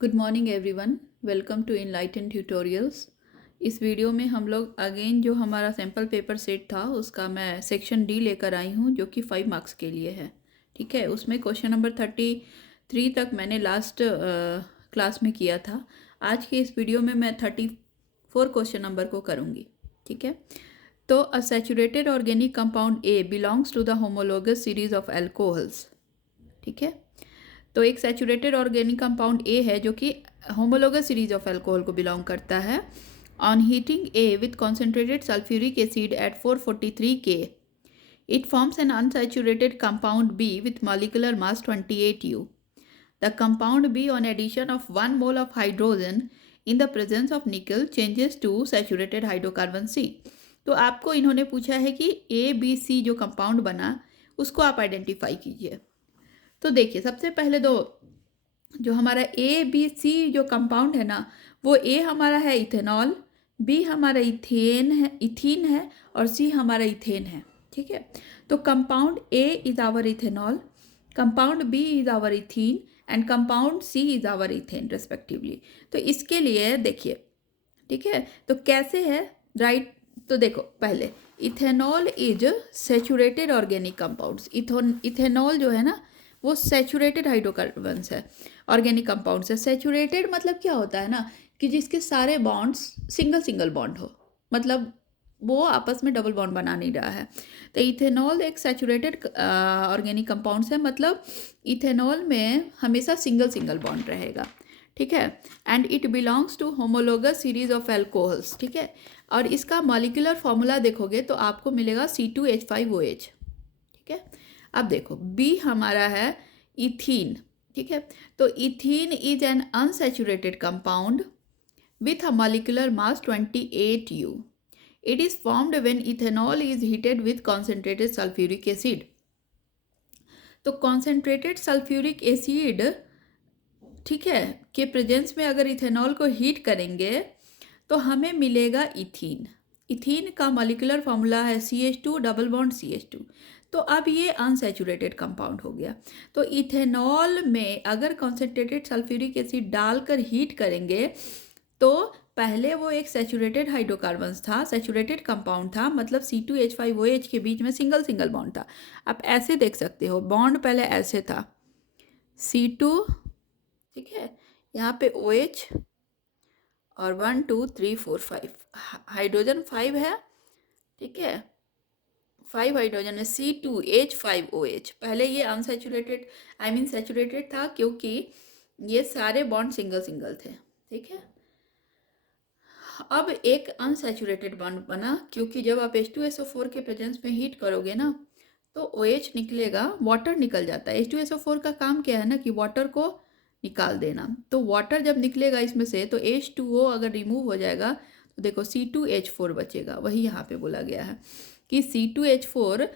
Good morning everyone, welcome to Enlighten Tutorials. इस video में हम लोग अगेन जो हमारा सैम्पल पेपर सेट था उसका मैं सेक्शन डी लेकर आई हूँ जो कि 5 मार्क्स के लिए है। ठीक है, उसमें क्वेश्चन नंबर 33 तक मैंने लास्ट क्लास में किया था। आज के इस वीडियो में मैं 34 क्वेश्चन नंबर को करूँगी। ठीक है, तो a saturated organic compound A belongs to the homologous series of alcohols. ठीक है, तो एक सैचुरेटेड ऑर्गेनिक कंपाउंड ए है जो कि होमोलोगस सीरीज ऑफ अल्कोहल को बिलोंग करता है। On heating A with concentrated sulphuric acid at 443 K it forms an unsaturated compound B with molecular mass 28U. The compound B on addition of 1 mole of hydrogen in the presence of nickel changes to saturated hydrocarbon C. तो आपको इन्होंने पूछा है कि A B C जो compound बना उसको आप आइडेंटिफाई कीजिए। तो देखिए, सबसे पहले जो हमारा ए बी सी जो कंपाउंड है ना, वो ए हमारा है इथेनॉल, बी हमारा इथीन है और सी हमारा इथेन है। ठीक है, तो compound A is our ethanol, compound B is our ethene and compound C is our ethane respectively. तो इसके लिए देखिए, ठीक है, तो कैसे है राइट। तो देखो, पहले ethanol is saturated organic compounds. Ethanol जो है ना वो सेचुरेटेड हाइड्रोकार्बन्स है, ऑर्गेनिक कंपाउंड्स है। सेचुरेटेड मतलब क्या होता है ना कि जिसके सारे बॉन्ड्स सिंगल सिंगल बॉन्ड हो, मतलब वो आपस में डबल बॉन्ड बना नहीं रहा है। तो इथेनॉल एक सेचुरेटेड ऑर्गेनिक कंपाउंड्स है, मतलब इथेनॉल में हमेशा सिंगल सिंगल बॉन्ड रहेगा। ठीक है, and it belongs to homologous series of alcohols. ठीक है, और इसका मॉलिक्यूलर फॉर्मूला देखोगे तो आपको मिलेगा C2H5OH। ठीक है, अब देखो बी हमारा है इथीन। ठीक है, तो ethene is an unsaturated compound with a molecular mass 28U. It is formed when ethanol is heated with concentrated sulfuric acid. तो concentrated sulfuric acid, ठीक है, के प्रेजेंस में अगर इथेनॉल को हीट करेंगे तो हमें मिलेगा इथीन। इथीन का मॉलिक्यूलर फॉर्मूला है CH2 डबल बॉन्ड CH2। तो अब ये अनसैचुरेटेड कंपाउंड हो गया। तो इथेनॉल में अगर कॉन्सेंट्रेटेड सल्फ्यूरिक एसिड डालकर हीट करेंगे तो पहले वो एक सैचुरेटेड हाइड्रोकार्बन्स था, सैचुरेटेड कंपाउंड था, मतलब C2H5OH के बीच में सिंगल सिंगल बॉन्ड था। आप ऐसे देख सकते हो, बॉन्ड पहले ऐसे था C2, ठीक है, यहाँ पे OH और 1 2 3 4 5 हाइड्रोजन 5 है। ठीक है, 5 हाइड्रोजन है, C2H5OH। पहले ये अनसैचुरेटेड सैचुरेटेड था क्योंकि ये सारे बॉन्ड सिंगल सिंगल थे। ठीक है, अब एक अनसैचुरेटेड बॉन्ड बना क्योंकि जब आप H2SO4 के प्रेजेंस में हीट करोगे ना तो OH निकलेगा, वाटर निकल जाता है। H2SO4 का काम क्या है ना कि वाटर को निकाल देना। तो वाटर जब निकलेगा इसमें से तो H2O अगर रिमूव हो जाएगा तो देखो C2H4 बचेगा। वही यहाँ पे बोला गया है कि C2H4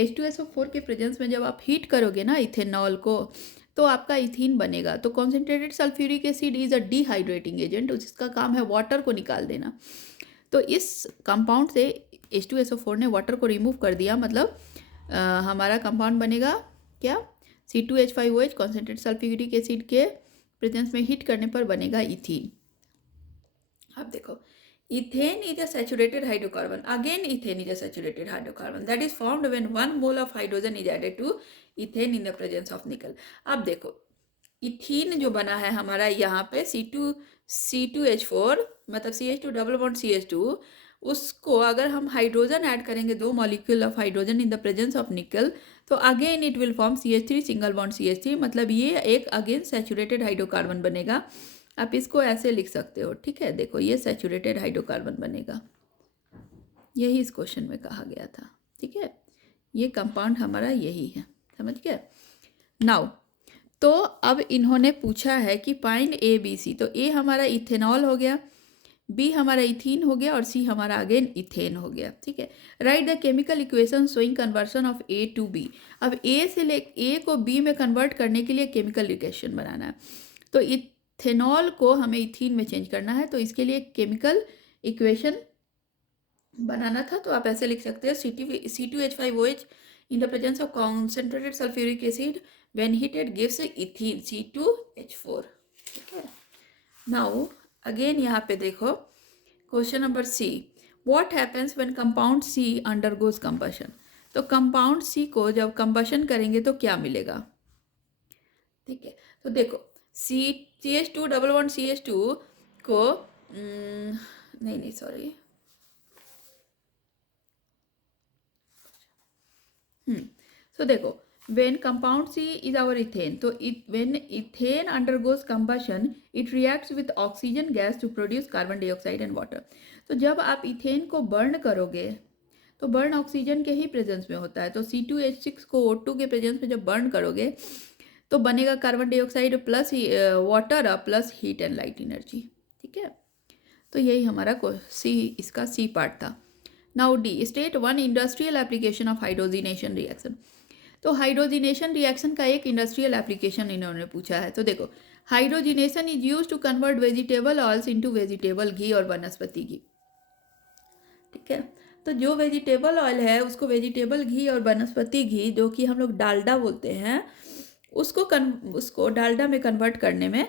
H2SO4 के प्रेजेंस में जब आप हीट करोगे ना इथेनॉल को तो आपका इथीन बनेगा। तो concentrated sulphuric acid is a dehydrating agent, जिसका काम है वाटर को निकाल देना। तो इस कंपाउंड से H2SO4 ने वाटर को रिमूव कर दिया, मतलब हमारा कंपाउंड बनेगा क्या, C2H5OH कॉन्सेंट्रेटेड सल्फ्यूरिक एसिड के प्रेजेंस में हीट करने पर बनेगा इथीन। अब देखो, ethane is a saturated hydrocarbon. Again, ethane is a saturated hydrocarbon that is formed when 1 mole of hydrogen is added to ethane in the presence of nickel. अब देखो, ethene जो बना है हमारा यहाँ पे C2H4 मतलब CH2 डबल बॉन्ड CH2, उसको अगर हम हाइड्रोजन ऐड करेंगे, 2 molecule of hydrogen in the presence of nickel, तो again it will form CH3 single bond CH3, मतलब ये एक अगेन सैचुरेटेड हाइड्रोकार्बन बनेगा। आप इसको ऐसे लिख सकते हो। ठीक है, देखो ये सैचुरेटेड हाइड्रोकार्बन बनेगा, यही इस क्वेश्चन में कहा गया था। ठीक है, ये कंपाउंड हमारा यही है, समझ गए। नाउ तो अब इन्होंने पूछा है कि फाइंड ए बी सी। तो ए हमारा इथेनॉल हो गया, बी हमारा इथीन हो गया और सी हमारा अगेन इथेन हो गया। ठीक है, write the chemical equation showing conversion of A to B. अब ए को बी में कन्वर्ट करने के लिए केमिकल इक्वेशन बनाना है। तो इथेनॉल को हमें इथीन में चेंज करना है, तो इसके लिए केमिकल इक्वेशन बनाना था। तो आप ऐसे लिख सकते हो C2H5OH in the presence of concentrated sulfuric acid when heated gives ethene C2H4। Now again यहाँ पे देखो question number C, what happens when compound C undergoes combustion. तो कंपाउंड सी को जब कंबशन करेंगे तो क्या मिलेगा, ठीक है। तो देखो सी CH2 डबल बॉन्ड CH2 को नहीं नहीं सॉरी so देखो when compound C is our ethane, तो when ethane undergoes combustion it reacts with oxygen gas to produce carbon dioxide and water। तो जब आप इथेन को बर्न करोगे तो बर्न ऑक्सीजन के ही प्रेजेंस में होता है, तो C2H6 को O2 के प्रेजेंस में जब बर्न करोगे तो बनेगा carbon dioxide plus water plus heat and light energy, ठीक है। तो यही हमारा सी, इसका सी पार्ट था। Now D, state one industrial application of hydrogenation reaction. तो हाइड्रोजिनेशन रिएक्शन का एक इंडस्ट्रियल एप्लीकेशन इन्होंने पूछा है। तो देखो hydrogenation is use to convert vegetable oils into vegetable ghee और वनस्पति घी, ठीक है। तो जो वेजिटेबल ऑयल है उसको वेजिटेबल घी और वनस्पति घी, जो कि हम लोग डालडा बोलते हैं, उसको डालडा में कन्वर्ट करने में,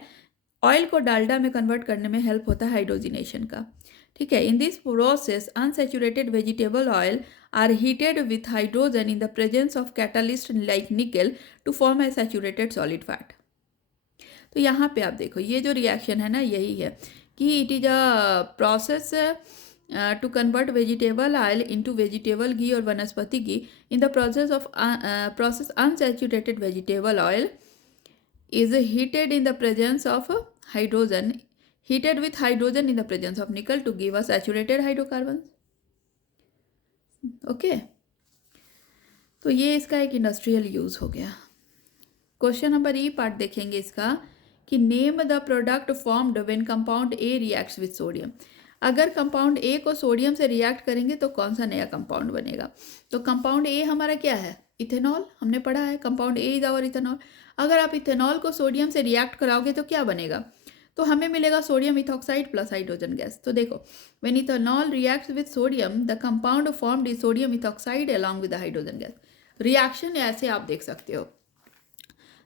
ऑयल को डालडा में कन्वर्ट करने में हेल्प होता है हाइड्रोजिनेशन का, ठीक है। In this process unsaturated vegetable oil are heated with hydrogen in the presence of catalyst like nickel to form a saturated solid fat. तो यहाँ पे आप देखो ये जो रिएक्शन है ना यही है कि it is a process to convert vegetable oil into vegetable ghee or vanaspati ghee. In the process unsaturated vegetable oil is heated in the presence of hydrogen, heated with hydrogen in the presence of nickel to give us saturated hydrocarbons, okay। तो ये इसका एक industrial use हो गया। Question number ई part देखेंगे इसका कि name the product formed when compound A reacts with sodium. अगर कंपाउंड ए को सोडियम से रिएक्ट करेंगे तो कौन सा नया कंपाउंड बनेगा। तो कंपाउंड ए हमारा क्या है, इथेनॉल, हमने पढ़ा है compound A is our ethanol. अगर आप इथेनॉल को सोडियम से रिएक्ट कराओगे तो क्या बनेगा, तो हमें मिलेगा sodium ethoxide plus hydrogen gas. तो देखो when ethanol reacts with sodium the compound formed is sodium ethoxide along with hydrogen gas. Reaction ऐसे आप देख सकते हो,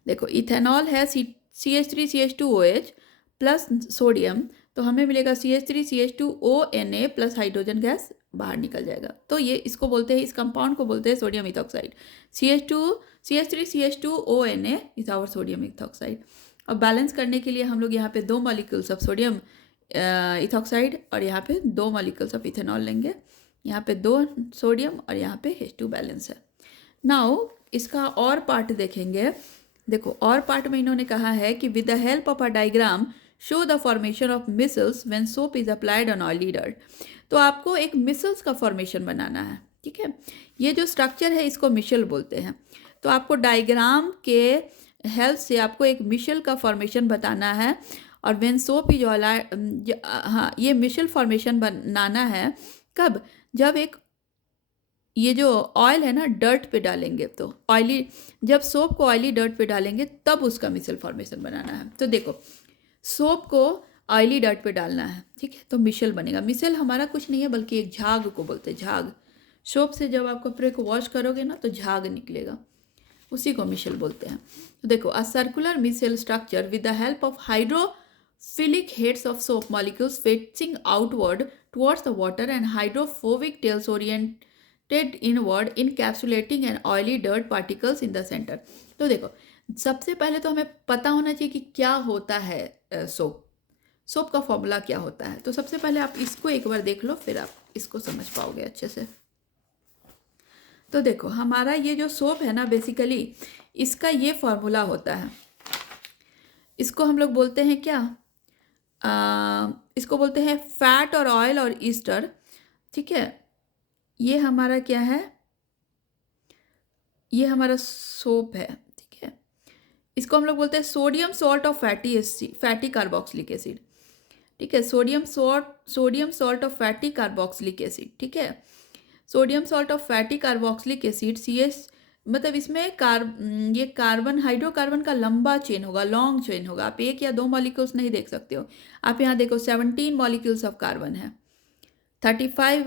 देखो इथेनॉल है CH3CH2OH प्लस सोडियम, तो हमें मिलेगा CH3CH2ONA प्लस हाइड्रोजन गैस बाहर निकल जाएगा। तो ये इसको बोलते हैं, इस कंपाउंड को बोलते हैं sodium ethoxide. CH3CH2ONA is our sodium ethoxide. अब बैलेंस करने के लिए हम लोग यहाँ पे 2 मॉलिक्यूल्स ऑफ सोडियम इथॉक्साइड और यहाँ पे 2 मॉलिक्यूल्स ऑफ इथेनॉल लेंगे। यहाँ पे 2 सोडियम और यहाँ पे H2 बैलेंस है। नाउ इसका और पार्ट देखेंगे। देखो और पार्ट में इन्होंने कहा है कि with the help of a diagram show the formation of micelles when soap is applied on oily dirt. तो आपको एक मिसल्स का फॉर्मेशन बनाना है, ठीक है। ये जो स्ट्रक्चर है इसको मिशल बोलते हैं। तो आपको डायग्राम के हेल्प से आपको एक मिशल का फॉर्मेशन बताना है और व्हेन सोप इज हाँ ये मिशल फॉर्मेशन बनाना है कब, जब एक ये जो ऑयल है ना डर्ट पे डालेंगे, तो ऑयली, जब सोप को ऑयली डर्ट पे डालेंगे तब उसका मिशल फॉर्मेशन बनाना है। तो देखो सोप को ऑयली डर्ट पे डालना है, ठीक है, तो मिशल बनेगा। मिशल हमारा कुछ नहीं है बल्कि एक झाग को बोलते हैं, झाग। सोप से जब आप कपड़े को वॉश करोगे ना तो झाग निकलेगा, उसी को मिशल बोलते हैं। तो देखो a circular micelle structure with the help of hydrophilic heads of soap molecules facing outward towards the water and hydrophobic tails oriented inward encapsulating and oily dirt particles in the centre. तो देखो सबसे पहले तो हमें पता होना चाहिए कि क्या होता है सोप का फॉर्मूला क्या होता है। तो सबसे पहले आप इसको एक बार देख लो, फिर आप इसको समझ पाओगे अच्छे से। तो देखो हमारा ये जो सोप है ना बेसिकली इसका ये फॉर्मूला होता है, इसको हम लोग बोलते हैं क्या, इसको बोलते हैं फैट और ऑयल और ईस्टर, ठीक है। ये हमारा क्या है, ये हमारा सोप है, ठीक है। इसको हम लोग बोलते हैं sodium salt of fatty carboxylic acid, ठीक है। Sodium salt of fatty carboxylic acid, ठीक है। Sodium salt of fatty carboxylic acid CH, मतलब इसमें ये कार्बन हाइड्रोकार्बन का लंबा चेन होगा, लॉन्ग चेन होगा। आप 1 या 2 मॉलिक्यूल्स नहीं देख सकते हो। आप यहाँ देखो 17 मॉलिक्यूल्स ऑफ कार्बन है, 35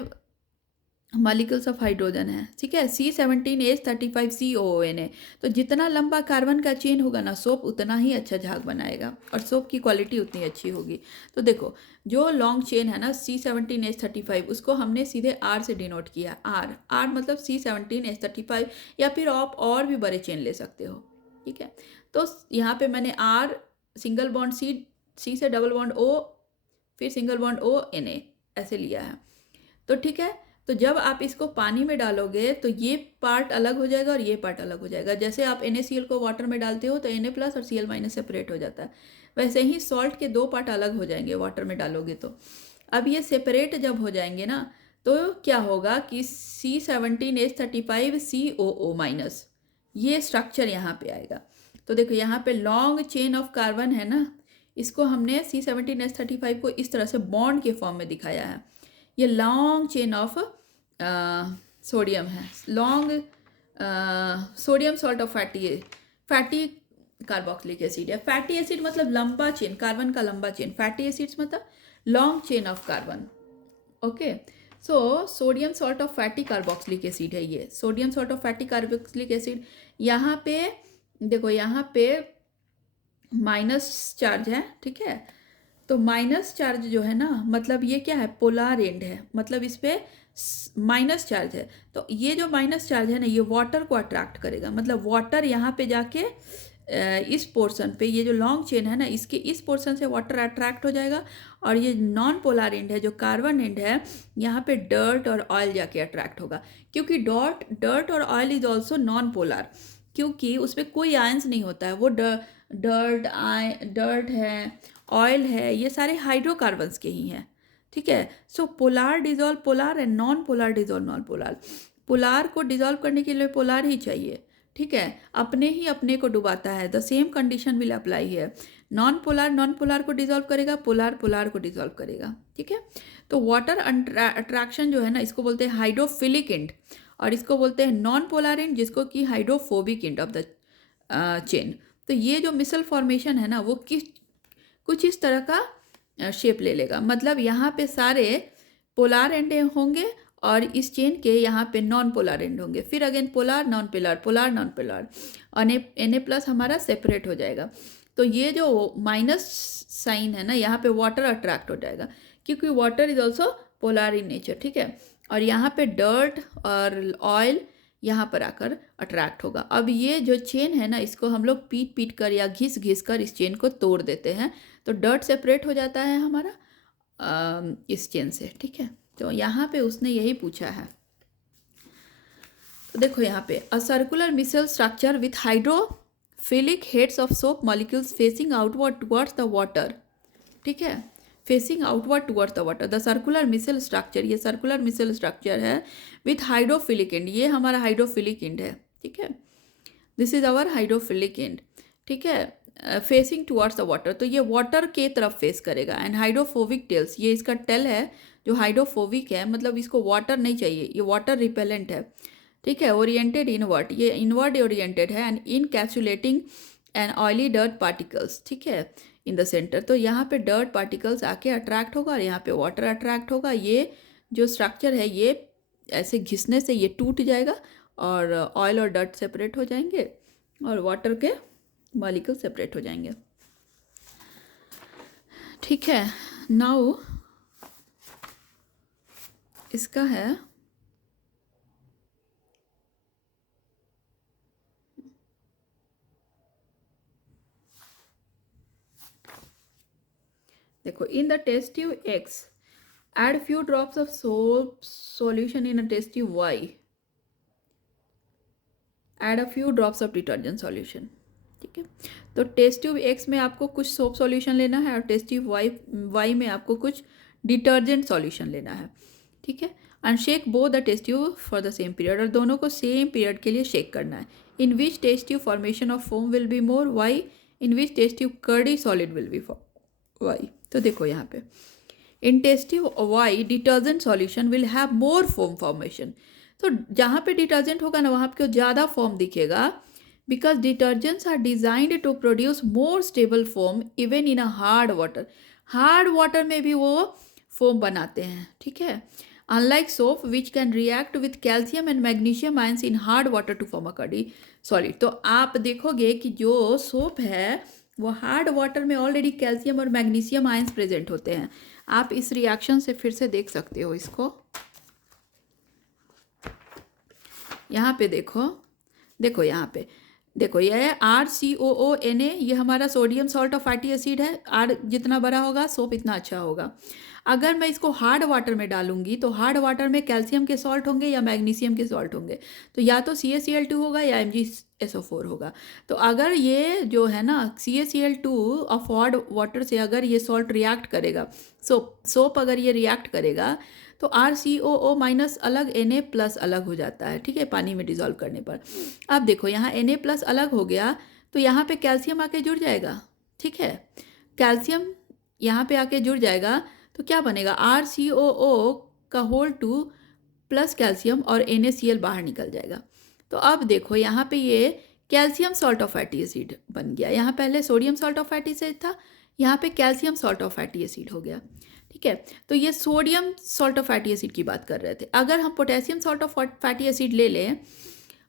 मॉलिक्यूल्स ऑफ हाइड्रोजन है, ठीक है। C17H35COONA। तो जितना लंबा कार्बन का चेन होगा ना सोप उतना ही अच्छा झाग बनाएगा और सोप की क्वालिटी उतनी अच्छी होगी। तो देखो जो लॉन्ग चेन है ना C17H35 उसको हमने सीधे R से डिनोट किया। R मतलब C17H35, या फिर आप और भी बड़े चेन ले सकते हो, ठीक है। तो यहाँ पे मैंने R सिंगल बॉन्ड C से डबल बॉन्ड O फिर सिंगल बॉन्ड ONA ऐसे लिया है। तो ठीक है, तो जब आप इसको पानी में डालोगे तो ये पार्ट अलग हो जाएगा और ये पार्ट अलग हो जाएगा। जैसे आप NaCl को वाटर में डालते हो तो Na प्लस और Cl माइनस सेपरेट हो जाता है, वैसे ही सॉल्ट के दो पार्ट अलग हो जाएंगे वाटर में डालोगे तो। अब ये सेपरेट जब हो जाएंगे ना तो क्या होगा कि C17H35COO माइनस ये स्ट्रक्चर यहाँ पे आएगा। तो देखो यहाँ पे लॉन्ग चेन ऑफ कार्बन है ना, इसको हमने C17H35 को इस तरह से बॉन्ड के फॉर्म में दिखाया है। ये लॉन्ग चेन ऑफ सोडियम है, long sodium salt of fatty carboxylic acid है। फैटी एसिड मतलब लंबा चेन, कार्बन का लंबा चेन। फैटी एसिड्स मतलब long chain of carbon. Okay, so sodium salt of fatty carboxylic acid है ये, sodium salt of fatty carboxylic acid. यहाँ पे देखो यहाँ पे माइनस चार्ज है, ठीक है। तो माइनस चार्ज जो है ना मतलब ये क्या है, पोलार एंड है, मतलब इस पर माइनस चार्ज है। तो ये जो माइनस चार्ज है ना ये वाटर को अट्रैक्ट करेगा, मतलब वाटर यहाँ पे जाके इस पोर्शन पे, ये जो लॉन्ग चेन है ना इसके इस पोर्शन से वाटर अट्रैक्ट हो जाएगा। और ये नॉन पोलार एंड है जो कार्बन एंड है, यहाँ पे डर्ट और ऑयल जाके अट्रैक्ट होगा, क्योंकि डर्ट और oil is also non polar, क्योंकि उसमें कोई आयंस नहीं होता है। वो डर्ट है, ऑयल है, ये सारे हाइड्रोकार्बन्स के ही हैं, ठीक है। So polar dissolve polar and non polar dissolve non polar. Polar को डिजॉल्व करने के लिए पोलार ही चाहिए, ठीक है, अपने ही अपने को डुबाता है। The same condition will apply है। नॉन पोलार को डिजॉल्व करेगा, पोलार को डिजॉल्व करेगा, ठीक है। तो वाटर अट्रैक्शन जो है ना इसको बोलते हैं हाइड्रोफिलिक एंड, और इसको बोलते हैं नॉन पोलार एंड जिसको कि hydrophobic end of the chain. तो ये जो मिसल फॉर्मेशन है ना वो कुछ इस तरह का शेप ले लेगा, मतलब यहाँ पे सारे पोलार एंड होंगे और इस चेन के यहाँ पे नॉन पोलार एंड होंगे, फिर अगेन पोलार नॉन पोलार और Na प्लस हमारा सेपरेट हो जाएगा। तो ये जो माइनस साइन है ना यहाँ पे वाटर अट्रैक्ट हो जाएगा, क्योंकि water is also polar in nature, ठीक है। और यहाँ पे डर्ट और ऑयल यहाँ पर आकर अट्रैक्ट होगा। अब ये जो चेन है ना इसको हम लोग पीट कर या घिस कर इस चेन को तोड़ देते हैं, तो डर्ट सेपरेट हो जाता है हमारा इस चेन से, ठीक है। तो यहाँ पे उसने यही पूछा है। तो देखो यहाँ पे a circular micelle structure with hydrophilic heads of soap molecules facing outward towards the water, ठीक है, facing outward towards the water. The circular micelle structure, ये सर्कुलर मिसल स्ट्रक्चर है विथ हाइड्रोफिलिक एंड, ये हमारा हाइड्रोफिलिक एंड है, ठीक है। This is our hydrophilic end, ठीक है, फेसिंग टुवर्ड्स द वाटर, तो ये वाटर के तरफ फेस करेगा। एंड हाइड्रोफोबिक टेल्स, ये इसका टेल है जो हाइड्रोफोबिक है, मतलब इसको वाटर नहीं चाहिए, ये वाटर रिपेलेंट है, ठीक है। ओरिएंटेड इनवर्ड, ये इनवर्ड ओरिएंटेड है। And इनकैप्सुलेटिंग and oily dirt particles, ठीक है, इन द सेंटर। तो यहाँ पे डर्ट पार्टिकल्स आके अट्रैक्ट होगा और यहाँ पे वाटर अट्रैक्ट होगा। ये जो स्ट्रक्चर है ये ऐसे घिसने से ये टूट जाएगा और ऑयल और डर्ट सेपरेट हो जाएंगे और वाटर के मॉलिक्यूल सेपरेट हो जाएंगे, ठीक है। नाउ इसका है देखो, in the test tube X add few drops of soap solution in a test tube Y, add a few drops of detergent solution, ठीक है। तो टेस्ट ट्यूब X में आपको कुछ सोप सॉल्यूशन लेना है और टेस्ट ट्यूब Y में आपको कुछ डिटर्जेंट सॉल्यूशन लेना है, ठीक है। And shake both the test tube for the same period, और दोनों को सेम पीरियड के लिए शेक करना है। In which test tube formation of foam will be more Y, in which test tube curdy solid will be Y। तो देखो यहाँ पे in test tube Y detergent solution will have more foam formation. तो जहाँ पे detergent होगा ना वहाँ पे ज़्यादा फॉर्म दिखेगा, because detergents are designed to produce more stable foam even in a hard water. Hard water में भी वो फोम बनाते हैं, ठीक है। Unlike soap which can react with calcium and magnesium ions in hard water to form a curdy solid. तो आप देखोगे कि जो सोप है वो हार्ड वाटर में ऑलरेडी कैल्शियम और मैग्नीशियम आयंस प्रेजेंट होते हैं। आप इस रिएक्शन से फिर से देख सकते हो इसको। यहाँ पे देखो, देखो यहाँ पे देखो, यह RCOONA, ये हमारा sodium salt of fatty acid है। आर जितना बड़ा होगा सोप इतना अच्छा होगा। अगर मैं इसको हार्ड वाटर में डालूंगी तो हार्ड वाटर में कैल्शियम के सॉल्ट होंगे या मैग्नीशियम के सॉल्ट होंगे, तो या तो CaCl2 होगा या MgSO4 होगा। तो अगर ये जो है ना CaCl2 ऑफ हार्ड वाटर से अगर ये सॉल्ट रिएक्ट करेगा, सोप अगर ये रिएक्ट करेगा तो RCOO माइनस अलग Na प्लस अलग हो जाता है, ठीक है, पानी में डिज़ोल्व करने पर। अब देखो यहाँ Na प्लस अलग हो गया तो यहाँ पे कैल्शियम आके जुड़ जाएगा, ठीक है, कैल्शियम यहाँ पे आके जुड़ जाएगा तो क्या बनेगा, RCOO का होल 2 प्लस कैल्शियम और NaCl बाहर निकल जाएगा। तो अब देखो यहाँ पे ये calcium salt of fatty acid बन गया। यहाँ पहले sodium salt of fatty acid था, यहाँ पे calcium salt of fatty acid हो गया, ठीक है। तो ये sodium salt of fatty acid की बात कर रहे थे। अगर हम potassium salt of fatty acid ले लें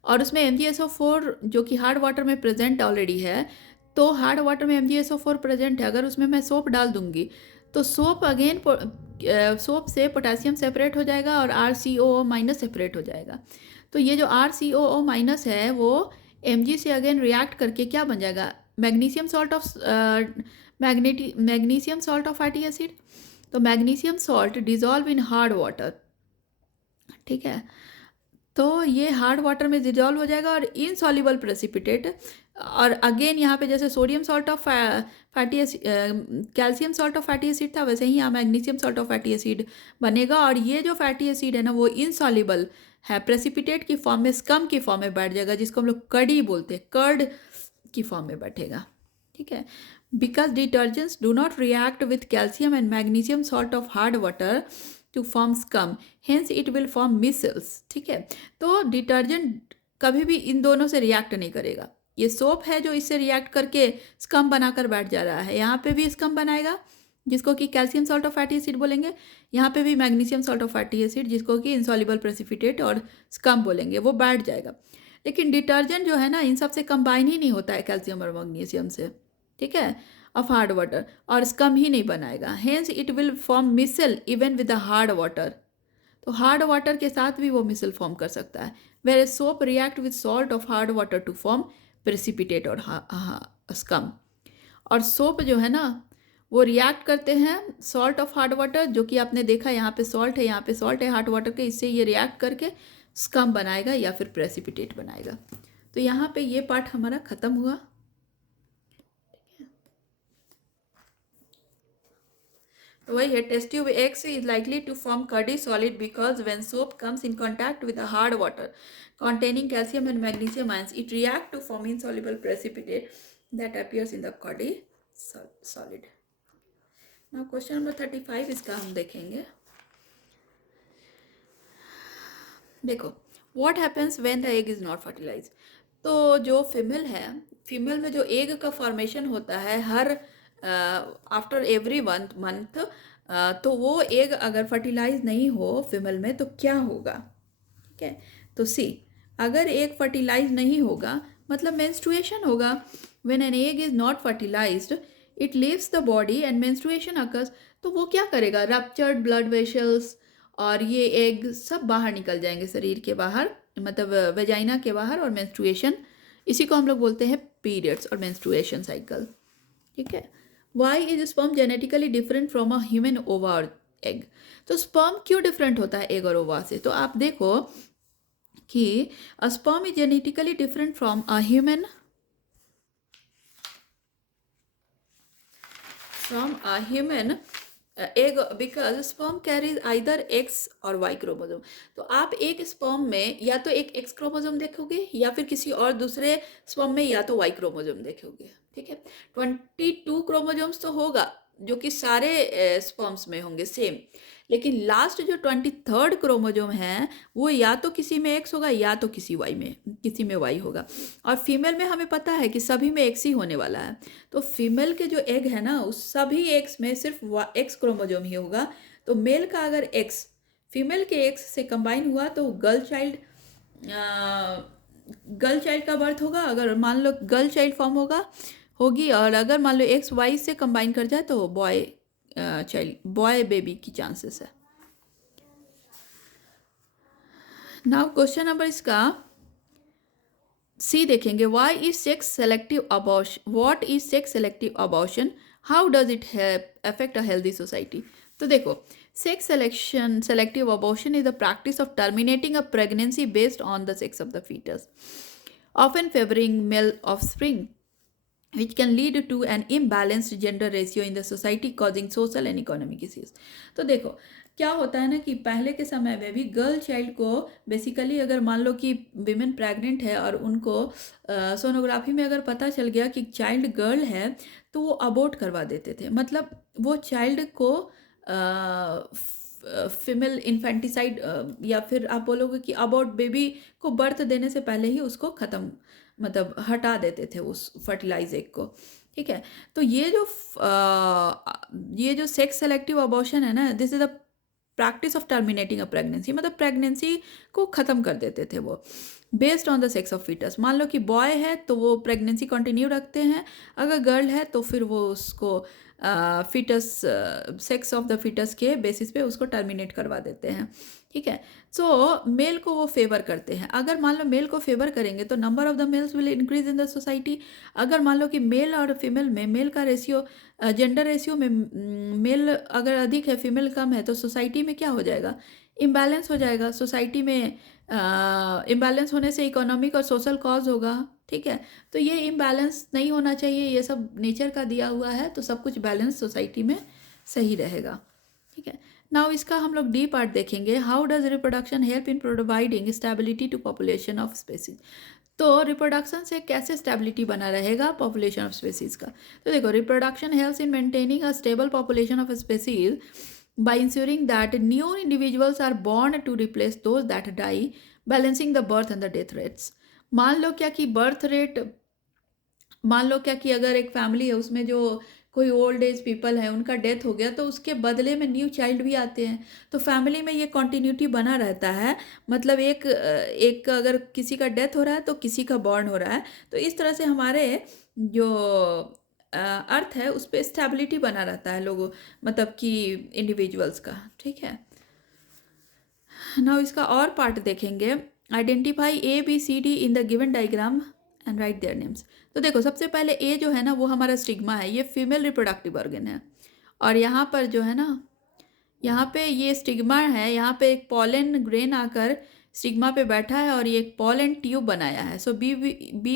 और उसमें MgSO4 जो कि हार्ड वाटर में प्रेजेंट ऑलरेडी है, तो हार्ड वाटर में MgSO4 प्रेजेंट है, अगर उसमें मैं सोप डाल दूंगी तो सोप अगेन सोप से पोटेशियम सेपरेट हो जाएगा और RCOO माइनस सेपरेट हो जाएगा। तो ये जो RCOO माइनस है वो Mg से अगेन रिएक्ट करके क्या बन जाएगा, magnesium salt of magnesium salt of fatty acid. तो magnesium salt dissolve in hard water, ठीक है, तो ये हार्ड वाटर में डिजॉल्व हो जाएगा और इनसॉल्युबल प्रेसिपिटेट। और अगेन यहाँ पे जैसे sodium salt of fatty acid, calcium salt of fatty acid था, वैसे ही यहाँ magnesium salt of fatty acid बनेगा। और ये जो फैटी एसिड है ना वो इनसॉल्युबल है, प्रेसिपिटेट की फॉर्म में, स्कम की फॉर्म में बैठ जाएगा, जिसको हम लोग कड़ी बोलते हैं, कर्ड की फॉर्म में बैठेगा, ठीक है। Because detergents do not react with calcium and magnesium salt of hard water to form scum, hence it will form micelles, ठीक है। तो डिटर्जेंट कभी भी इन दोनों से रिएक्ट नहीं करेगा। ये सोप है जो इससे रिएक्ट करके स्कम बनाकर बैठ जा रहा है, यहाँ पे भी स्कम बनाएगा जिसको कि calcium salt of fatty acid बोलेंगे, यहाँ पे भी magnesium salt of fatty acid जिसको कि इनसॉल्युबल प्रेसिपिटेट और स्कम बोलेंगे, वो बैठ जाएगा। लेकिन डिटर्जेंट जो है ना इन सब से कंबाइन ही नहीं होता है कैल्शियम और मैग्नीशियम से, ठीक है, ऑफ हार्ड वाटर, और स्कम ही नहीं बनाएगा, hence it will form micelle even with the hard water. तो हार्ड वाटर के साथ भी वो मिसल फॉर्म कर सकता है, where soap react with salt of hard water to form precipitate और स्कम। और सोप जो है ना वो रिएक्ट करते हैं सॉल्ट ऑफ हार्ड वाटर, जो कि आपने देखा यहाँ पे सॉल्ट है, यहाँ पे सॉल्ट है हार्ड वाटर के, इससे ये रिएक्ट करके स्कम बनाएगा या फिर प्रेसिपिटेट बनाएगा। तो यहाँ पे ये पार्ट हमारा ख़त्म हुआ। तो वही है, test tube X is likely to form curdy solid because when soap comes in contact with a hard water containing calcium and magnesium ions, it reacts to form insoluble precipitate that appears in the curdy solid. Now question number 35 इसका हम देखेंगे। देखो, what happens when the egg is not fertilized। तो जो female है, female में जो egg का फॉर्मेशन होता है हर आफ्टर एवरी मंथ, तो वो एग अगर फर्टिलाइज नहीं हो फीमेल में तो क्या होगा, ठीक है। तो सी, अगर एग फर्टिलाइज नहीं होगा मतलब मेंस्ट्रुएशन होगा। When an egg is not fertilised it leaves the body and menstruation occurs. तो वो क्या करेगा, रप्चर्ड ब्लड वेसल्स और ये एग सब बाहर निकल जाएंगे शरीर के बाहर, मतलब वेजाइना के बाहर, और मेंस्ट्रुएशन, इसी को हम लोग बोलते हैं पीरियड्स और मेंस्ट्रुएशन साइकिल, ठीक है। Why is sperm genetically different from a human ova और एग। तो स्पर्म क्यों डिफरेंट होता है एग और ओवा से, तो आप देखो कि a sperm is genetically different from a human egg because sperm carries either X और Y क्रोमोसोम। तो आप एक स्पर्म में या तो एक X क्रोमोसोम देखोगे या फिर किसी और दूसरे स्पर्म में या तो Y क्रोमोसोम देखोगे, ठीक है। 22 क्रोमोसोम्स तो होगा जो कि सारे स्पर्म्स में होंगे सेम, लेकिन लास्ट जो 23rd क्रोमोसोम है वो या तो किसी में X होगा या तो किसी में Y होगा। और फीमेल में हमें पता है कि सभी में X ही होने वाला है। तो फीमेल के जो एग है ना उस सभी X में सिर्फ X क्रोमोसोम ही होगा। तो मेल का अगर X फीमेल के एग्स से कंबाइन हुआ तो गर्ल चाइल्ड का बर्थ होगा। अगर मान लो गर्ल चाइल्ड फॉर्म होगी, और अगर मान लो एक्स वाई से कंबाइन कर जाए तो बॉय बेबी की चांसेस है। नाउ क्वेश्चन नंबर इसका सी देखेंगे, what is sex selective abortion, how does it affect a healthy society. तो देखो, sex selective abortion is the practice of terminating a pregnancy based on the sex of the foetus, often favoring male offspring, which can lead to an imbalanced gender ratio in the society, causing social and economic issues। तो देखो क्या होता है ना कि पहले के समय में भी गर्ल चाइल्ड को बेसिकली, अगर मान लो कि विमेन प्रेग्नेंट है और उनको सोनोग्राफी में अगर पता चल गया कि चाइल्ड गर्ल है तो वो अबॉर्ट करवा देते थे। मतलब वो चाइल्ड को फीमेल इन्फेंटिसाइड, या फिर आप बोलोगे कि अबॉर्ट, बेबी को बर्थ देने से पहले ही उसको ख़त्म, मतलब हटा देते थे उस फर्टिलाइज एग को। ठीक है, तो ये जो सेक्स सेलेक्टिव अबॉर्शन है ना, this is the practice of terminating a pregnancy, मतलब प्रेगनेंसी को ख़त्म कर देते थे वो based on the sex of foetus. मान लो कि बॉय है तो वो प्रेगनेंसी कंटिन्यू रखते हैं, अगर गर्ल है तो फिर वो उसको सेक्स ऑफ द फीटस के बेसिस पे उसको टर्मिनेट करवा देते हैं। ठीक है, सो मेल को वो फेवर करते हैं। अगर मान लो मेल को फेवर करेंगे तो number of the mails will increase in the society. अगर मान लो कि मेल और फीमेल में, मेल का रेशियो, जेंडर रेशियो में मेल अगर अधिक है, फीमेल कम है, तो सोसाइटी में क्या हो जाएगा, इम्बैलेंस हो जाएगा। सोसाइटी में इम्बैलेंस होने से इकोनॉमिक और सोशल कॉज होगा। ठीक है, तो ये इम्बैलेंस नहीं होना चाहिए, ये सब नेचर का दिया हुआ है, तो सब कुछ बैलेंस सोसाइटी में सही रहेगा। ठीक है, नाउ इसका हम लोग डी पार्ट देखेंगे, how does reproduction help in providing stability to population of species. तो रिप्रोडक्शन से कैसे स्टेबिलिटी बना रहेगा पॉपुलेशन ऑफ स्पेसीज का। तो देखो, reproduction helps in maintaining a stable population of species by ensuring that new individuals are born to replace those that die, balancing the birth and the death rates। मान लो क्या कि अगर एक family है, उसमें जो कोई ओल्ड एज पीपल है, उनका डेथ हो गया, तो उसके बदले में न्यू चाइल्ड भी आते हैं, तो फैमिली में ये कॉन्टिन्यूटी बना रहता है। मतलब एक अगर किसी का डेथ हो रहा है तो किसी का बॉर्न हो रहा है, तो इस तरह से हमारे जो अर्थ है उस पर स्टेबिलिटी बना रहता है लोगों, मतलब कि इंडिविजुअल्स का। ठीक है, नाउ इसका और पार्ट देखेंगे, identify ABCD in the given diagram and right their names. तो देखो, सबसे पहले ए जो है ना वो हमारा स्टिग्मा है, ये फीमेल रिप्रोडक्टिव ऑर्गन है, और यहाँ पर जो है ना, यहाँ पे ये स्टिग्मा है, यहाँ पे एक पॉलन ग्रेन आकर स्टिग्मा पे बैठा है और ये एक पॉलन ट्यूब बनाया है। So B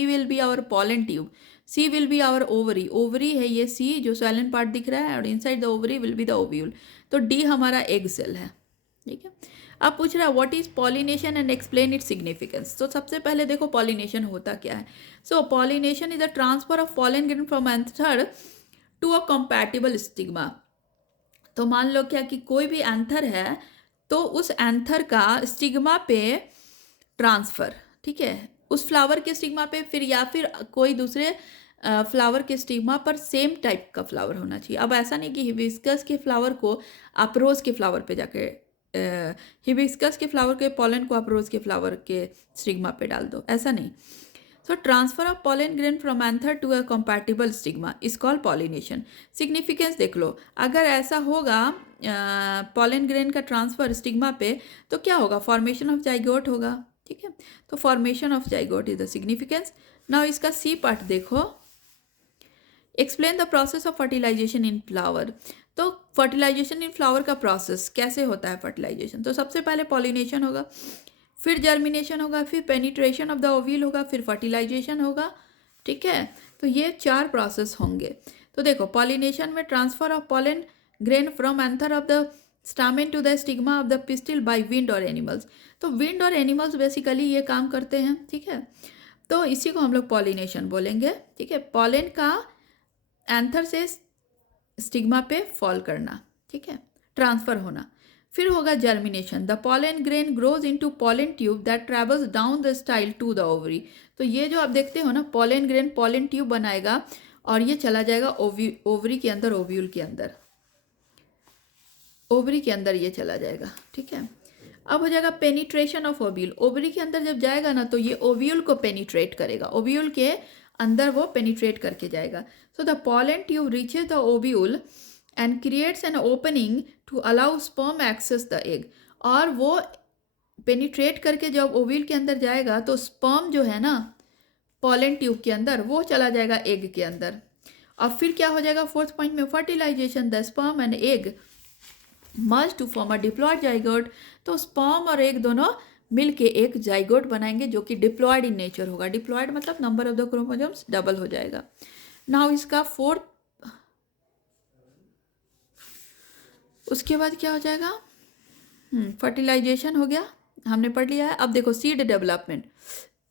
will be our pollen tube, C will be our ovary है ये सी जो सैलन पार्ट दिख रहा है, और inside the ovary will be the ovule. तो डी हमारा एग सेल है। ठीक है, अब पूछ रहा है what is pollination and explain its significance. तो सबसे पहले देखो पॉलिनेशन होता क्या है। So pollination is the transfer of pollen grain from anther to a compatible stigma. तो मान लो क्या कि कोई भी एंथर है तो उस एंथर का स्टिग्मा पे ट्रांसफ़र, ठीक है, उस फ्लावर के स्टिग्मा पे, फिर या फिर कोई दूसरे फ्लावर के स्टिग्मा पर सेम टाइप का फ्लावर होना चाहिए। अब ऐसा नहीं कि हिबिस्कस के फ्लावर को आप रोज़ के फ्लावर पे जाके, हिबिस्कस के फ्लावर के पॉलन को आप रोज़ के फ्लावर के स्टिग्मा पे डाल दो, ऐसा नहीं। So transfer of pollen grain from anther to a compatible stigma is called pollination। Significance देख लो, अगर ऐसा होगा pollen grain का ट्रांसफर स्टिग्मा पे, तो क्या होगा, फॉर्मेशन ऑफ जाइगोट होगा। ठीक है, तो formation of zygote is the significance. Now इसका सी पार्ट देखो, explain the process of fertilisation in flower. तो फर्टिलाइजेशन इन फ्लावर का प्रोसेस कैसे होता है फर्टिलाइजेशन। तो सबसे पहले पॉलिनेशन होगा, फिर जर्मिनेशन होगा, फिर पेनिट्रेशन ऑफ द ओव्यूल होगा, फिर फर्टिलाइजेशन होगा। ठीक है, तो ये 4 प्रोसेस होंगे। तो देखो, पॉलिनेशन में transfer of pollen grain from anther of the stamen to the stigma of the pistil by wind और एनिमल्स। तो विंड और एनिमल्स बेसिकली ये काम करते हैं। ठीक है, तो इसी को हम लोग पॉलिनेशन बोलेंगे। ठीक है, पॉलन का एंथर से स्टिग्मा पे फॉल करना, ठीक है, ट्रांसफर होना। फिर होगा germination, the pollen grain grows into pollen tube that travels down the style to the ovary. तो ये जो आप देखते हो ना, पॉलन ग्रेन पॉलन ट्यूब बनाएगा और ये चला जाएगा ओवरी के अंदर, ओव्यूल के अंदर, ओवरी के अंदर ये चला जाएगा। ठीक है, अब हो जाएगा पेनिट्रेशन ऑफ ओव्यूल। ओवरी के अंदर जब जाएगा ना तो ये ओव्यूल को पेनिट्रेट करेगा, ओव्यूल के अंदर वो पेनिट्रेट करके जाएगा। So the pollen tube reaches the ovule and creates an opening to allow sperm access the egg. और वो पेनिट्रेट करके जब ओव्यूल के अंदर जाएगा तो स्पर्म जो है ना पॉलन ट्यूब के अंदर वो चला जाएगा एग के अंदर। और फिर क्या हो जाएगा फोर्थ पॉइंट में, fertilisation, the sperm and egg merge to form a diploid zygote. तो स्पर्म और एग दोनों मिलके एक जाइगोट बनाएंगे जो कि डिप्लॉयड इन नेचर होगा। डिप्लॉयड मतलब number of the chromosomes double हो जाएगा। नाउ इसका फोर्थ, उसके बाद क्या हो जाएगा, फर्टिलाइजेशन हो गया, हमने पढ़ लिया है। अब देखो सीड डेवलपमेंट,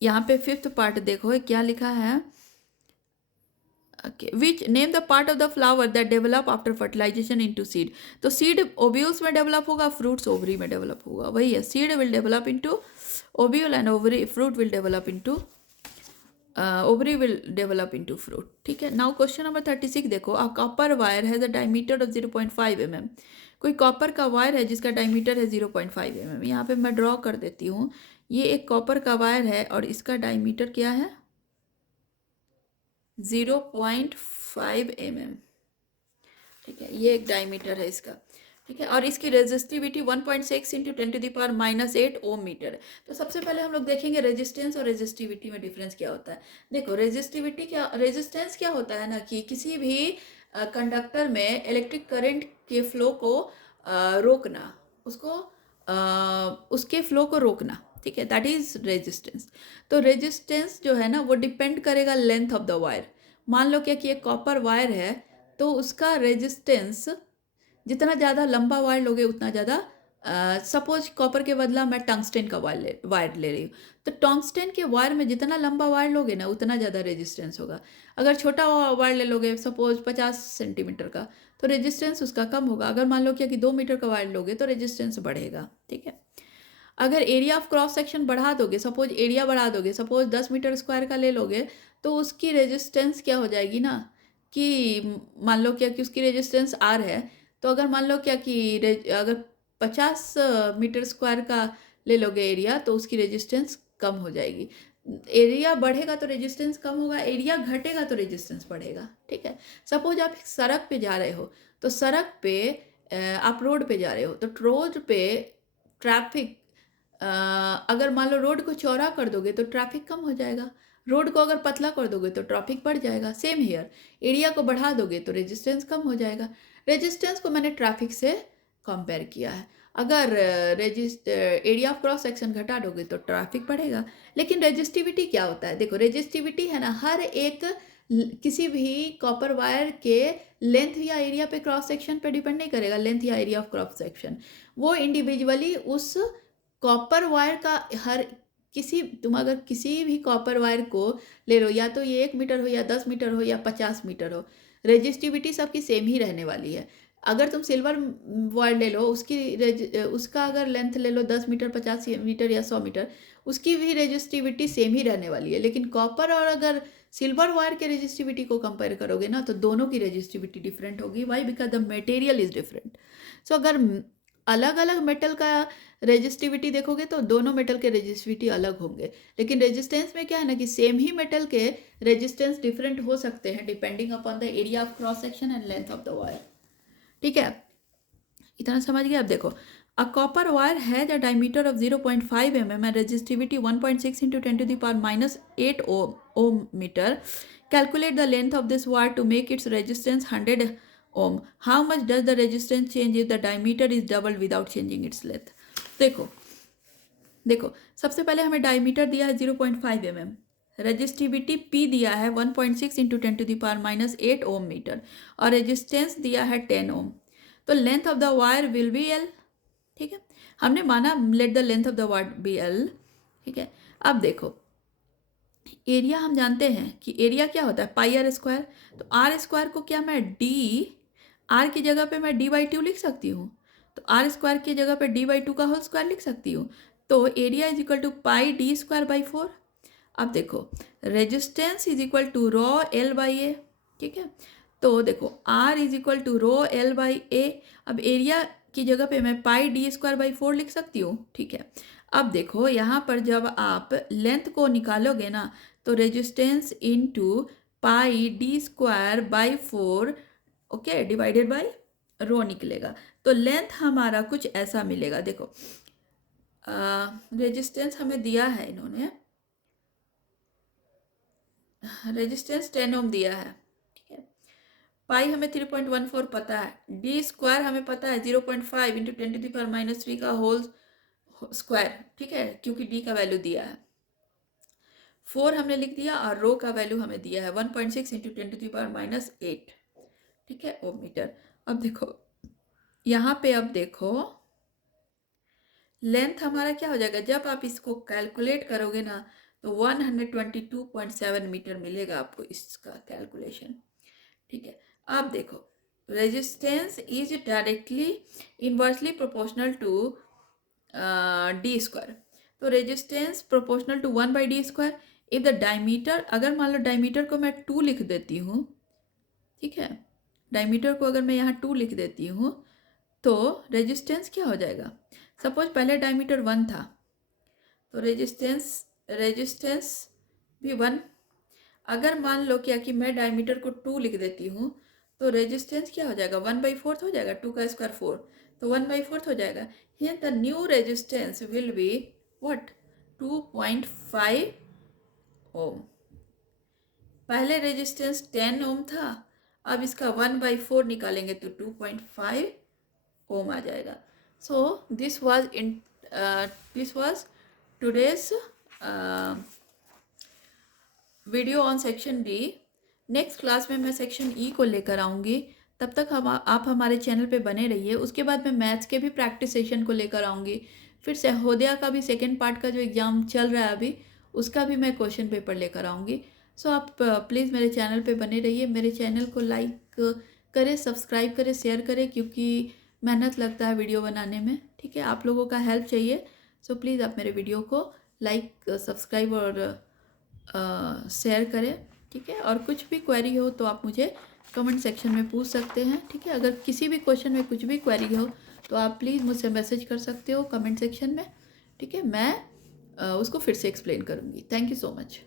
यहाँ पे फिफ्थ पार्ट देखो क्या लिखा है, which name the part of the flower that develop after fertilisation into seed. तो सीड ओव्यूल्स में डेवलप होगा, फ्रूट्स ओवरी में डेवलप होगा, वही है, seed will develop into ovule and ovary, fruit will develop into ovary will develop into fruit. ठीक है। Now question number 36 देखो, a copper wire has a diameter of 0.5 mm। कोई copper का wire है जिसका डायमीटर है 0.5 mm। यहाँ पे मैं ड्रॉ कर देती हूँ, ये एक कॉपर का वायर है और इसका डायमीटर क्या है 0.5 mm। ठीक है, ये एक डायमीटर है इसका। ठीक है, और इसकी रेजिस्टिविटी 1.6 इंटू 10⁻⁸ ओम मीटर है। तो सबसे पहले हम लोग देखेंगे रेजिस्टेंस और रेजिस्टिविटी में डिफरेंस क्या होता है। देखो रेजिस्टिविटी क्या, रेजिस्टेंस क्या होता है ना कि किसी भी कंडक्टर में इलेक्ट्रिक करंट के फ्लो को रोकना, उसको उसके फ्लो को रोकना। ठीक है, दैट इज रेजिस्टेंस। तो रेजिस्टेंस जो है ना वो डिपेंड करेगा लेंथ ऑफ द वायर। मान लो क्या कि एक कॉपर वायर है तो उसका रेजिस्टेंस, जितना ज़्यादा लंबा वायर लोगे उतना ज़्यादा, सपोज कॉपर के बदला मैं टंगस्टेन का वायर ले रही हूँ, तो टंगस्टेन के वायर में जितना लंबा वायर लोगे ना उतना ज़्यादा रेजिस्टेंस होगा। अगर छोटा वायर ले लोगे सपोज 50 सेंटीमीटर का तो रेजिस्टेंस उसका कम होगा। अगर मान लो क्या कि 2 मीटर का वायर लोगे तो रेजिस्टेंस बढ़ेगा। ठीक है, अगर एरिया ऑफ क्रॉस सेक्शन बढ़ा दोगे, सपोज एरिया बढ़ा दोगे, सपोज 10 मीटर स्क्वायर का ले लोगे तो उसकी रेजिस्टेंस क्या हो जाएगी ना कि मान लो क्या कि उसकी रेजिस्टेंस आर है, तो अगर मान लो क्या कि अगर 50 मीटर स्क्वायर का ले लोगे एरिया तो उसकी रेजिस्टेंस कम हो जाएगी। एरिया बढ़ेगा तो रेजिस्टेंस कम होगा, एरिया घटेगा तो रेजिस्टेंस बढ़ेगा। ठीक है, सपोज आप सड़क पे जा रहे हो तो सड़क पे आप रोड पे जा रहे हो तो रोड पे ट्रैफिक, अगर मान लो रोड को चौड़ा कर दोगे तो ट्रैफिक कम हो जाएगा, रोड को अगर पतला कर दोगे तो ट्रैफिक बढ़ जाएगा। सेम हियर, एरिया को बढ़ा दोगे तो रेजिस्टेंस कम हो जाएगा। रेजिस्टेंस को मैंने ट्रैफिक से कंपेयर किया है। अगर एरिया ऑफ क्रॉस सेक्शन घटा दोगे तो ट्रैफिक बढ़ेगा। लेकिन रेजिस्टिविटी क्या होता है, देखो रेजिस्टिविटी है ना, हर एक किसी भी कॉपर वायर के लेंथ या एरिया पे क्रॉस सेक्शन पे डिपेंड नहीं करेगा, लेंथ या एरिया ऑफ क्रॉस सेक्शन वो इंडिविजुअली उस कॉपर वायर का, हर किसी, तुम अगर किसी भी कॉपर वायर को ले लो, या तो ये 1 मीटर हो या 10 मीटर हो या 50 मीटर हो, रेजिस्टिविटी सबकी सेम ही रहने वाली है। अगर तुम सिल्वर वायर ले लो, उसका अगर लेंथ ले लो 10 मीटर, 50 मीटर या 100 मीटर, उसकी भी रेजिस्टिविटी सेम ही रहने वाली है। लेकिन कॉपर और अगर सिल्वर वायर के रेजिस्टिविटी को कंपेयर करोगे ना तो दोनों की रेजिस्टिविटी डिफरेंट होगी। Why? Because the material is different. So अगर अलग अलग मेटल का रेजिस्टिविटी देखोगे तो दोनों मेटल के रेजिस्टिविटी अलग होंगे। लेकिन रेजिस्टेंस में क्या है ना कि सेम ही मेटल के रेजिस्टेंस डिफरेंट हो सकते हैं depending upon the area of cross section and length of the wire. ठीक है, इतना समझ गए। अब देखो, a copper wire has a diameter of 0.5 mm and resistivity 1.6 into 10⁻⁸ ohm meter. Calculate the length of this wire to make its resistance 100 ohm. How much does the resistance change if the diameter is doubled without changing its length? देखो सबसे पहले हमें diameter दिया है 0.5 mm, resistivity P दिया है 1.6 into 10⁻⁸ ohm metre और resistance दिया है 10 ओम। तो length of the wire will be L। ठीक है, हमने माना let the length of the wire be L। ठीक है, अब देखो एरिया हम जानते हैं कि एरिया क्या होता है पाई आर स्क्वायर। तो आर स्क्वायर को क्या मैं डी, आर की जगह पे मैं d/2 लिख सकती हूँ, तो आर स्क्वायर की जगह पे d/2 का होल स्क्वायर लिख सकती हूँ। तो area is equal to pi d²/4। अब देखो resistance is equal to ρ L/A। ठीक है, तो देखो R is equal to ρ L/A। अब एरिया की जगह पे मैं पाई डी स्क्वायर बाई 4 लिख सकती हूँ। ठीक है, अब देखो यहाँ पर जब आप लेंथ को निकालोगे ना तो resistance into pi D square by 4 okay divided by rho निकलेगा। तो लेंथ हमारा कुछ ऐसा मिलेगा। देखो रेजिस्टेंस हमें दिया है, इन्होंने रेजिस्टेंस 10 ओम दिया है। ठीक है, पाई हमें 3.14 पता है, डी स्क्वायर हमें पता है 0.5 इंटू 10⁻³ का होल स्क्वायर। ठीक है, क्योंकि डी का वैल्यू दिया है, 4 हमने लिख दिया और रो का वैल्यू हमें दिया है 1.6 इंटू 10⁻8। ठीक है, ओम मीटर। अब देखो यहाँ पे, अब देखो लेंथ हमारा क्या हो जाएगा, जब आप इसको कैलकुलेट करोगे ना तो 122.7 मीटर मिलेगा आपको इसका कैलकुलेशन। ठीक है, अब देखो resistance is directly inversely proportional to D square. तो resistance proportional to 1/d²। If the diameter, अगर मान लो डायमीटर को मैं 2 लिख देती हूँ, ठीक है, डायमीटर को अगर मैं यहाँ 2 लिख देती हूँ तो रेजिस्टेंस क्या हो जाएगा। सपोज पहले डायमीटर 1 था तो रेजिस्टेंस भी 1। अगर मान लो क्या कि मैं डायमीटर को 2 लिख देती हूँ तो रेजिस्टेंस क्या हो जाएगा, 1/4 हो जाएगा, 2 का स्क्वायर 4, तो 1/4 हो जाएगा। Here the new resistance will be what, 2.5 ओम। पहले रेजिस्टेंस 10 ओम था, अब इसका 1/4 निकालेंगे तो 2.5 ओम आ जाएगा। So this was today's video on section D. Next class में मैं सेक्शन ई को लेकर आऊँगी। तब तक आप हमारे चैनल पे बने रहिए। उसके बाद मैं मैथ्स के भी प्रैक्टिस सेशन को लेकर आऊँगी। फिर सहोदया का भी सेकेंड पार्ट का जो एग्ज़ाम चल रहा है अभी, उसका भी मैं क्वेश्चन पेपर लेकर आऊँगी। सो आप प्लीज़ मेरे चैनल पे बने रहिए। मेरे चैनल को लाइक करें, सब्सक्राइब करें, शेयर करें, क्योंकि मेहनत लगता है वीडियो बनाने में। ठीक है, आप लोगों का हेल्प चाहिए। सो प्लीज़ आप मेरे वीडियो को लाइक, सब्सक्राइब और शेयर करें। ठीक है, और कुछ भी क्वेरी हो तो आप मुझे कमेंट सेक्शन में पूछ सकते हैं। ठीक है, अगर किसी भी क्वेश्चन में कुछ भी क्वेरी हो तो आप प्लीज़ मुझसे मैसेज कर सकते हो कमेंट सेक्शन में। ठीक है, मैं उसको फिर से एक्सप्लेन करूँगी। Thank you so much.